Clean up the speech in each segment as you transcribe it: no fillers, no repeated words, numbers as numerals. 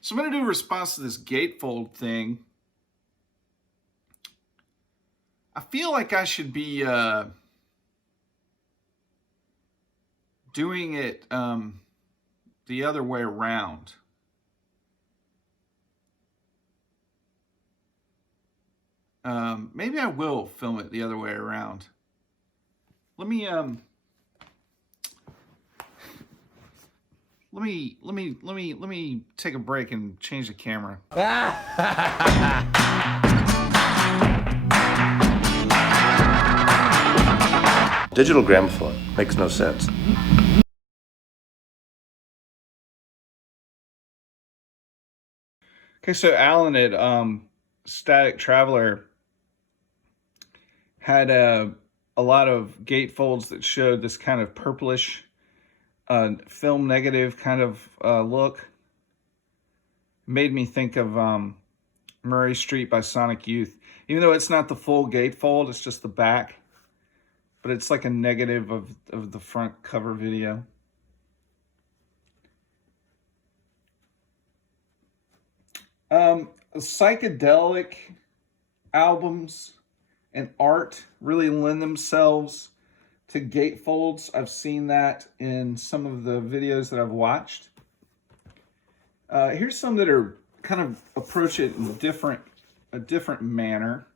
So I'm going to do a response to this gatefold thing. I feel like I should be doing it the other way around. Maybe I will film it the other way around. Let me take a break and change the camera. Digital gramophone makes no sense. Okay, so Alan at Static Traveler had a lot of gatefolds that showed this kind of purplish film negative kind of look. Made me think of Murray Street by Sonic Youth. Even though it's not the full gatefold, it's just the back. But it's like a negative of the front cover video. Psychedelic albums and art really lend themselves to gatefolds. I've seen that in some of the videos that I've watched. Here's some that are kind of approach it in a different manner.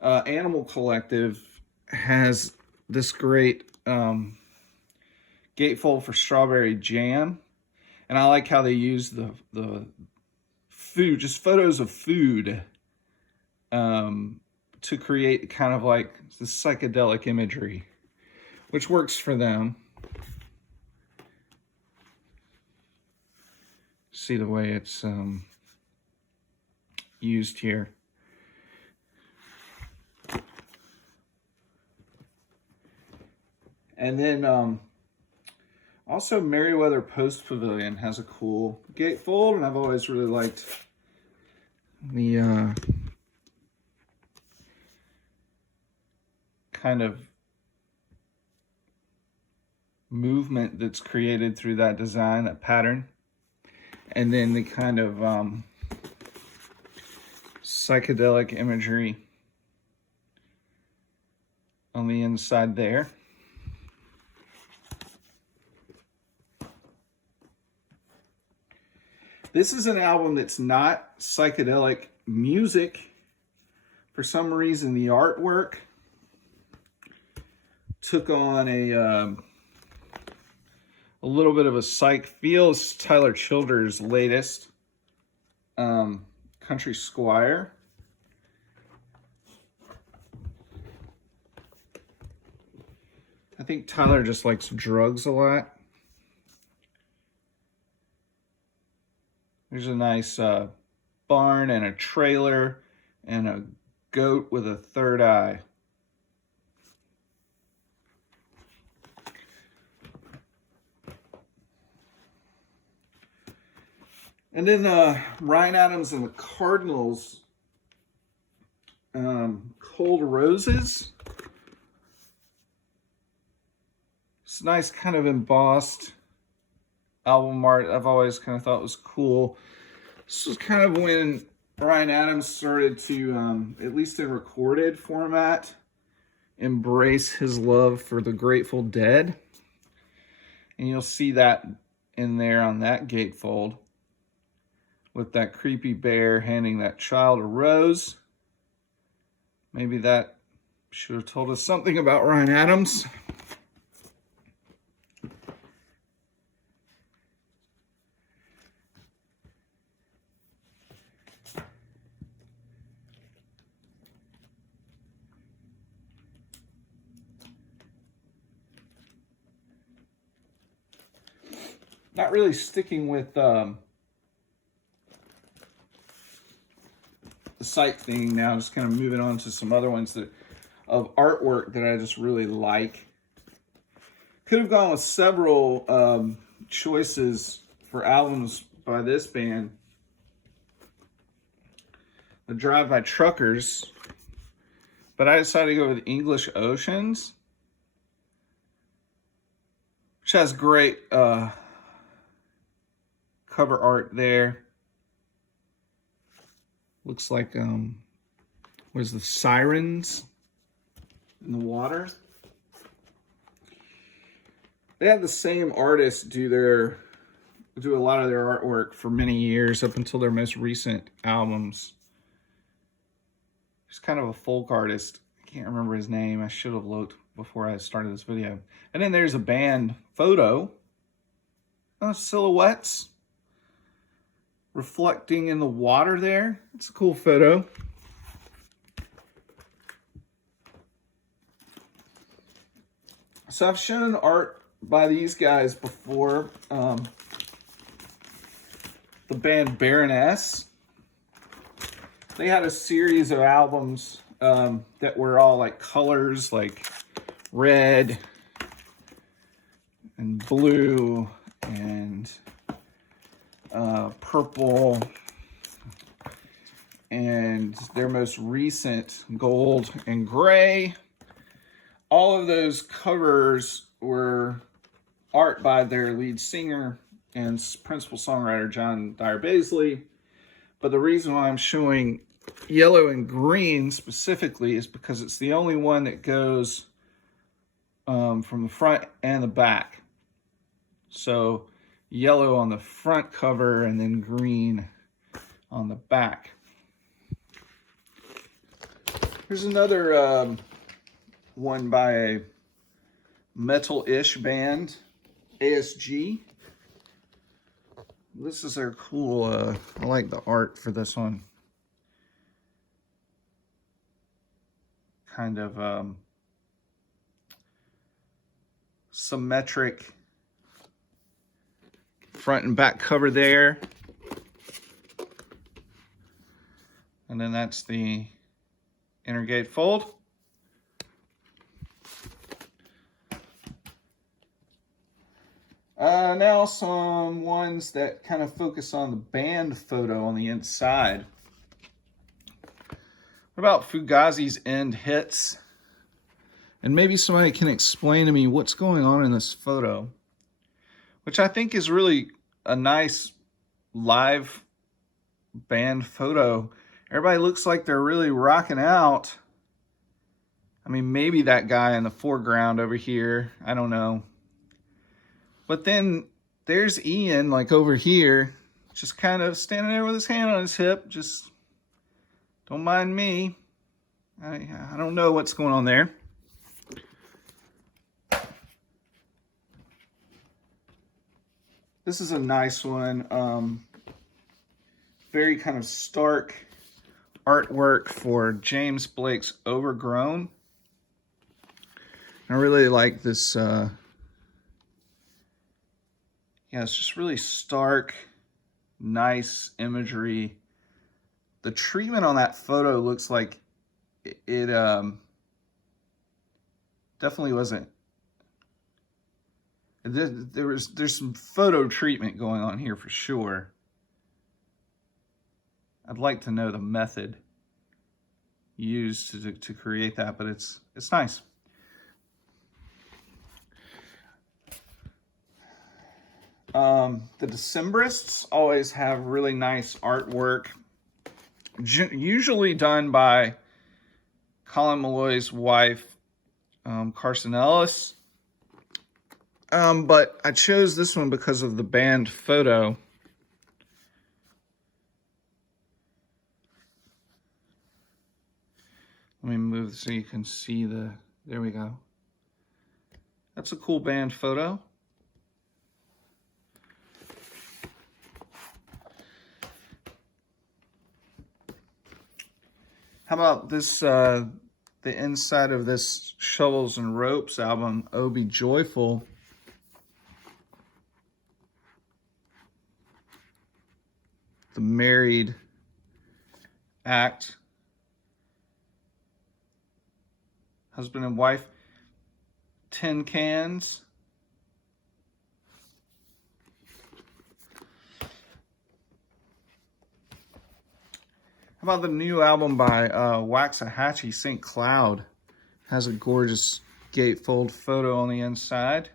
Animal Collective has this great gatefold for strawberry jam. And I like how they use the food, just photos of food, to create kind of like this psychedelic imagery, which works for them. See the way it's used here. And then also Merriweather Post Pavilion has a cool gatefold, and I've always really liked the kind of movement that's created through that design, that pattern, and then the kind of psychedelic imagery on the inside there. This is an album that's not psychedelic music. For some reason, the artwork took on a little bit of a psych feel. It's Tyler Childers' latest, Country Squire. I think Tyler just likes drugs a lot. There's a nice barn and a trailer and a goat with a third eye. And then Ryan Adams and the Cardinals, Cold Roses. It's nice kind of embossed album art I've always kind of thought was cool. This was kind of when Ryan Adams started to, at least in recorded format, embrace his love for the Grateful Dead. And you'll see that in there on that gatefold, with that creepy bear handing that child a rose. Maybe that should have told us something about Ryan Adams. Not really sticking with the site thing now, just kind of moving on to some other ones of artwork that I just really like. Could have gone with several choices for albums by this band. The Drive-By Truckers, but I decided to go with English Oceans, which has great cover art there. Looks like, what is the sirens in the water? They had the same artist do a lot of their artwork for many years up until their most recent albums. He's kind of a folk artist. I can't remember his name. I should have looked before I started this video. And then there's a band photo. Silhouettes reflecting in the water there. It's a cool photo. So I've shown art by these guys before. The band Baroness. They had a series of albums that were all like colors, like red and blue and purple, and their most recent gold and gray. All of those covers were art by their lead singer and principal songwriter John Dyer Baisley. But the reason why I'm showing yellow and green specifically is because it's the only one that goes from the front and the back. So yellow on the front cover and then green on the back. Here's another one by a metal-ish band, ASG. This is their cool, I like the art for this one. Kind of symmetric front and back cover there. And then that's the inner gatefold. Now some ones that kind of focus on the band photo on the inside. What about Fugazi's End Hits? And maybe somebody can explain to me what's going on in this photo, which I think is really a nice live band photo. Everybody looks like they're really rocking out. I mean, maybe that guy in the foreground over here, I don't know. But then there's Ian, like over here, just kind of standing there with his hand on his hip. Just don't mind me. I don't know what's going on there. This is a nice one. Very kind of stark artwork for James Blake's Overgrown. I really like this. Yeah, it's just really stark, nice imagery. The treatment on that photo looks like it definitely wasn't. There's some photo treatment going on here for sure. I'd like to know the method used to create that, but it's nice. The Decemberists always have really nice artwork, usually done by Colin Malloy's wife, Carson Ellis. But I chose this one because of the band photo. Let me move so you can see there we go. That's a cool band photo. How about this, the inside of this Shovels and Ropes album, Oh Be Joyful. The married act. Husband and wife. Tin cans. How about the new album by Waxahachie, St. Cloud? Has a gorgeous gatefold photo on the inside.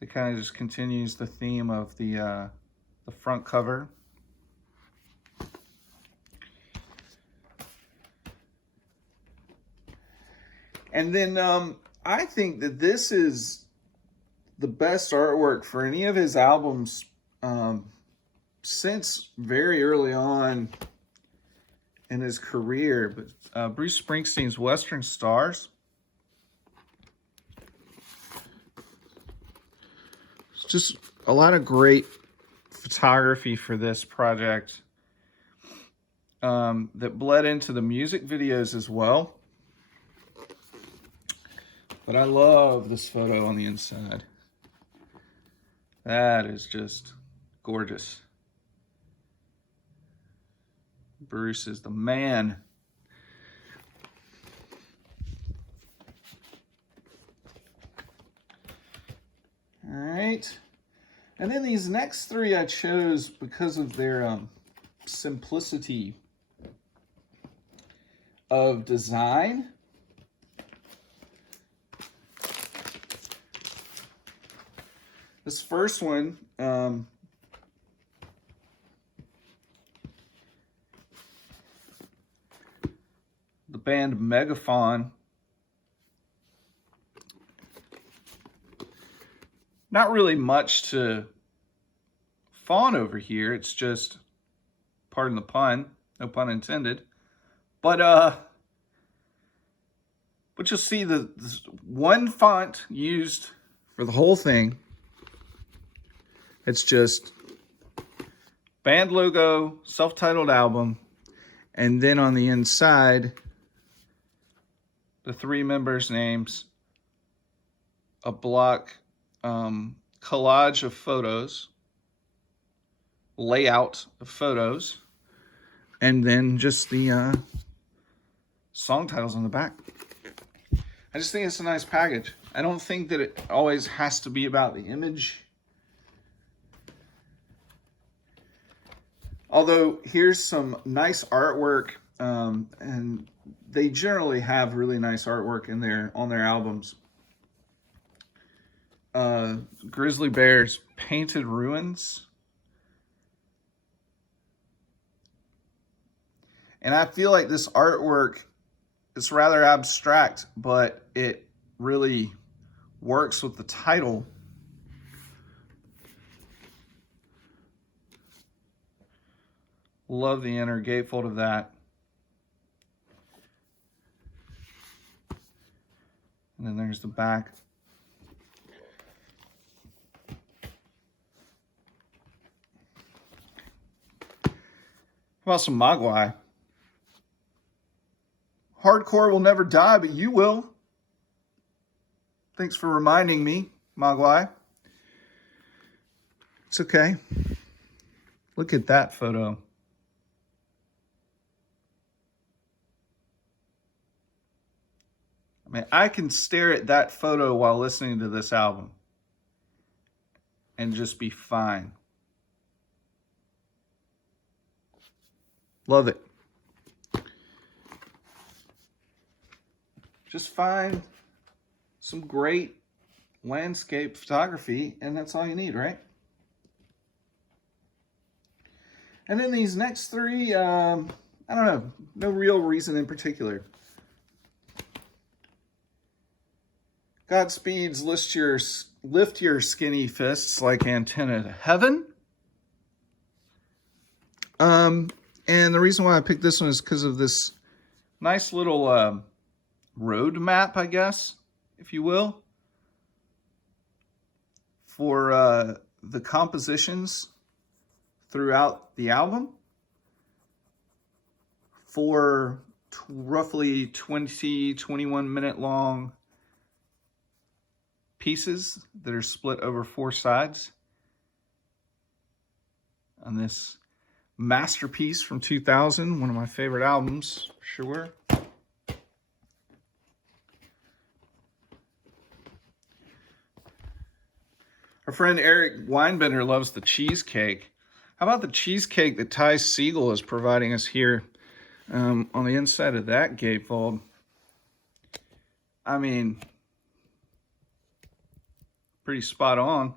It kind of just continues the theme of the front cover. And then I think that this is the best artwork for any of his albums since very early on in his career. But Bruce Springsteen's Western Stars. It's just a lot of great photography for this project that bled into the music videos as well. But I love this photo on the inside. That is just gorgeous. Bruce is the man. All right. And then these next three I chose because of their simplicity of design. This first one, the band Megaphone. Not really much to fawn over here. It's just, pardon the pun, no pun intended. But you'll see the one font used for the whole thing. It's just band logo, self-titled album, and then on the inside, the three members' names, a block collage of photos, layout of photos, and then just the song titles on the back. I just think it's a nice package. I don't think that it always has to be about the image. Although here's some nice artwork, and they generally have really nice artwork on their albums. Grizzly Bear's Painted Ruins. And I feel like this artwork is rather abstract, but it really works with the title. Love the inner gatefold of that. And then there's the back. How about some Mogwai? Hardcore will never die, but you will. Thanks for reminding me, Mogwai. It's okay. Look at that photo. I mean, I can stare at that photo while listening to this album and just be fine. Love it. Just find some great landscape photography, and that's all you need, right? And then these next three, I don't know, no real reason in particular. Godspeed's lift your skinny fists like antenna to heaven. And the reason why I picked this one is because of this nice little road map, I guess, if you will, for the compositions throughout the album for roughly 21 minute long pieces that are split over 4 sides on this masterpiece from 2000, one of my favorite albums, for sure. Our friend Eric Weinbender loves the cheesecake. How about the cheesecake that Ty Siegel is providing us here on the inside of that gatefold? I mean, pretty spot on.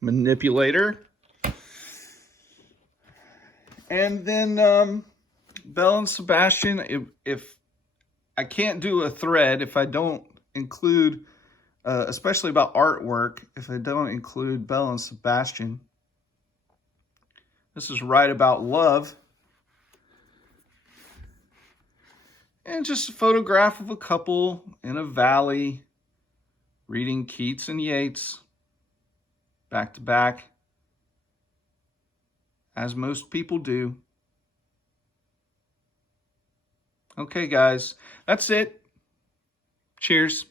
Manipulator. And then Belle and Sebastian, if I can't do a thread if I don't include, especially about artwork, if I don't include Belle and Sebastian. This is Right About Love. And just a photograph of a couple in a valley reading Keats and Yeats back to back, as most people do. Okay, guys, that's it. Cheers.